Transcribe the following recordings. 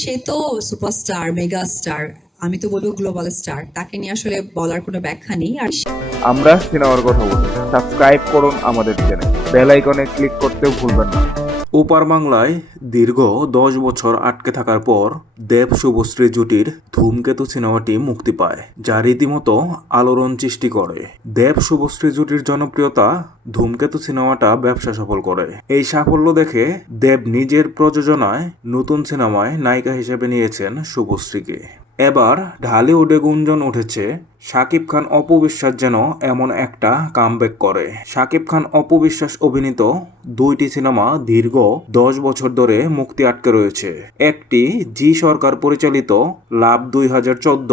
সে তো superstar mega star আমি তো বলব গ্লোবাল স্টার তাকে নিয়ে আসলে বলার কোনো ব্যাখ্যা নেই। আর আমরা সিনেমার কথা বলি। সাবস্ক্রাইব করুন আমাদের চ্যানেল বেল আইকনে ক্লিক করতেও ভুলবেন না। ওপার বাংলায় দীর্ঘ দশ বছর আটকে থাকার পর দেব শুভশ্রী জুটির ধূমকেতু সিনেমাটি মুক্তি পায়, যা রীতিমতো আলোড়ন সৃষ্টি করে। দেব শুভশ্রী জুটির জনপ্রিয়তা ধূমকেতু সিনেমাটা ব্যবসা সফল করে। এই সাফল্য দেখে দেব নিজের প্রযোজনায় নতুন সিনেমায় নায়িকা হিসেবে নিয়েছেন শুভশ্রীকে। এবার ঢালিউডে গুঞ্জন উঠেছে, শাকিব খান অপবিশ্বাস যেন এমন একটা কামব্যাক করে। শাকিব খান অপবিশ্বাস অভিনীত দুইটি সিনেমা দীর্ঘ দশ বছর ধরে মুক্তি আটকে রয়েছে। একটি জি সরকার পরিচালিত লাভ দুই হাজার চোদ্দ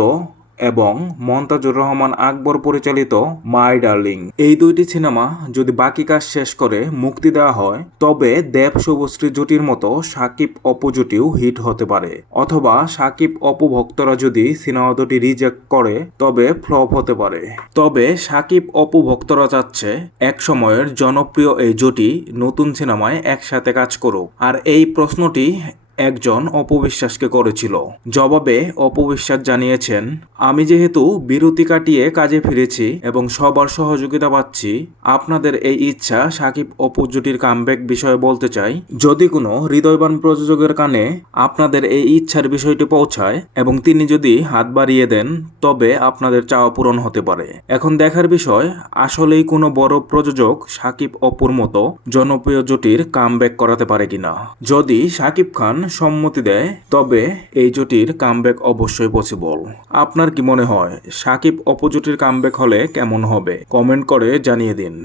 এবং মন্তাজুর রহমান আকবর পরিচালিত মাই ডার্লিং। এই দুইটি সিনেমা যদি বাকি কাজ শেষ করে মুক্তি দেওয়া হয়, তবে দেব শুভশ্রী জুটির মতো সাকিব অপু জুটিও হিট হতে পারে। অথবা সাকিব অপু ভক্তরা যদি সিনেমা দুটি রিজেক্ট করে, তবে ফ্লপ হতে পারে। তবে সাকিব অপু ভক্তরা চাচ্ছে এক সময়ের জনপ্রিয় এই জুটি নতুন সিনেমায় একসাথে কাজ করুক। আর এই প্রশ্নটি একজন অপবিশ্বাসকে করেছিল। জবাবে অপবিশ্বাস জানিয়েছেন, আমি যেহেতু বিরতি কাটিয়ে কাজে ফিরেছি এবং সবার সহযোগিতা পাচ্ছি, আপনাদের এই ইচ্ছা সাকিব অপু জুটির কামব্যাক বিষয়ে বলতে চাই। যদি কোনো হৃদয়বান প্রযোজকের কানে আপনাদের এই ইচ্ছার বিষয়টি পৌঁছায় এবং তিনি যদি হাত বাড়িয়ে দেন, তবে আপনাদের চাওয়া পূরণ হতে পারে। এখন দেখার বিষয়, আসলেই কোনো বড় প্রযোজক সাকিব অপুর মতো জনপ্রিয় জুটির কামব্যাক করাতে পারে কিনা। যদি সাকিব খান সম্মতি দেয়, তবে এই জুটির কামব্যাক অবশ্যই পসিবল আপনার কি মনে হয়? সাকিব অপজুটির কামব্যাক হলে কেমন হবে? কমেন্ট করে জানিয়ে দিন।